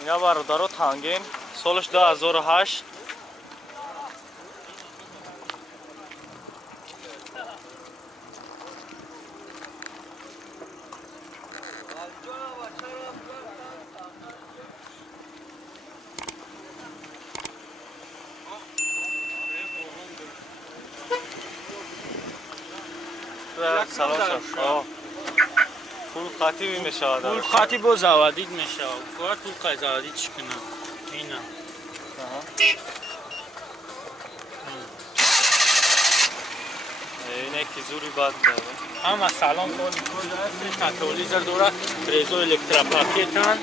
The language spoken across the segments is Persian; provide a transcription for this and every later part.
اینا برادرها تنگین سالش 2008 سلام شد پول خطی میشه پول خطی با زوادید میشه فقط پول خطی زوادید چکنه اینا اینه که زوری باد داره همه سلام کنی کل تلیزر دوره پریزو الکترا پاکیتن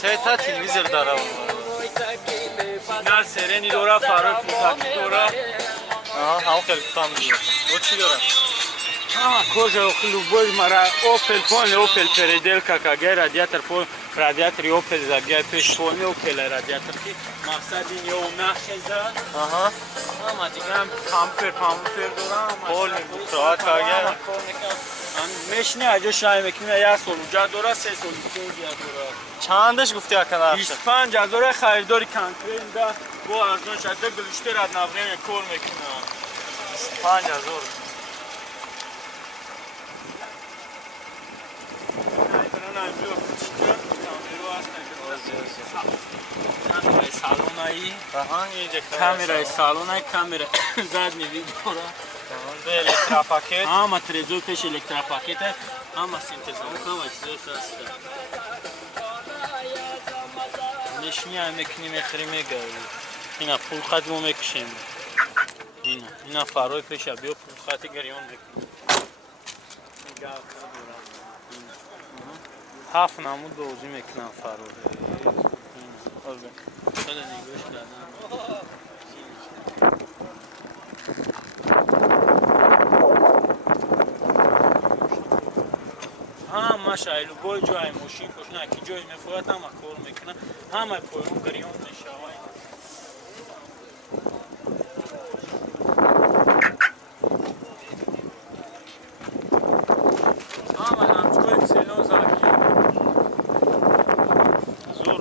سه تا تلویزر داره سیگنال سرنی دوره فاروق پوتاکی دوره همون خیلی کتام دیگه او چی داره؟ کجا خلوبوز مرا اوپل فون اوپل پریدل کاکاگه رادیاتر فون رادیاتری اوپل زاگه پیش فون اوپل رادیاتر کی مقصد این یه نقشه زد اما دیگه هم پامپر دارم پول میبود کاگه میشنی اجا شای میکنه یا سولوجا داره سه سولوجا داره چندش گفتی اکنه 25,000 خریداری کنترل ده با ارزون شده گلشته رد نفرین کور میکنه 25,000 камераи салонаи камера задни видео электропакет ама трезор пеш электропакета ама синтезон ама чизос аст нишни амекни мехри мегави ина пулхат мо мекшем ина фарой пеша био пулхати гарион мекни ҳафт намуд дозӣ мекунам фарой шода нигоҳш кардам ҳама шайлубои ҷои мошин кушна ки ҷои мефоят ҳама кор мекунам ҳамаи пойрон гариён мешавад ҳама намчкои ксенон заки зур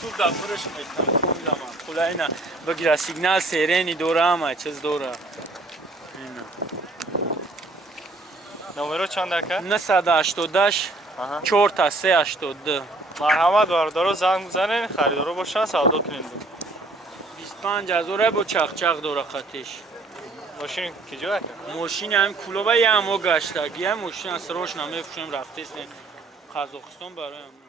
ту дафураш мекунам кумдама кулайна бигира сигнал серени дора ама чиз дора номеро чанд ака 988 4 та 382 марҳамат бародаро занг бизанен харидоро бошан савдо кунем 25,000 бо чақчақ дора қатиш мошин киҷо ака мошини ҳамин кулоба ямо гаштаги ҳам мошин аз рош намефушем рафтест қазоқистон бароям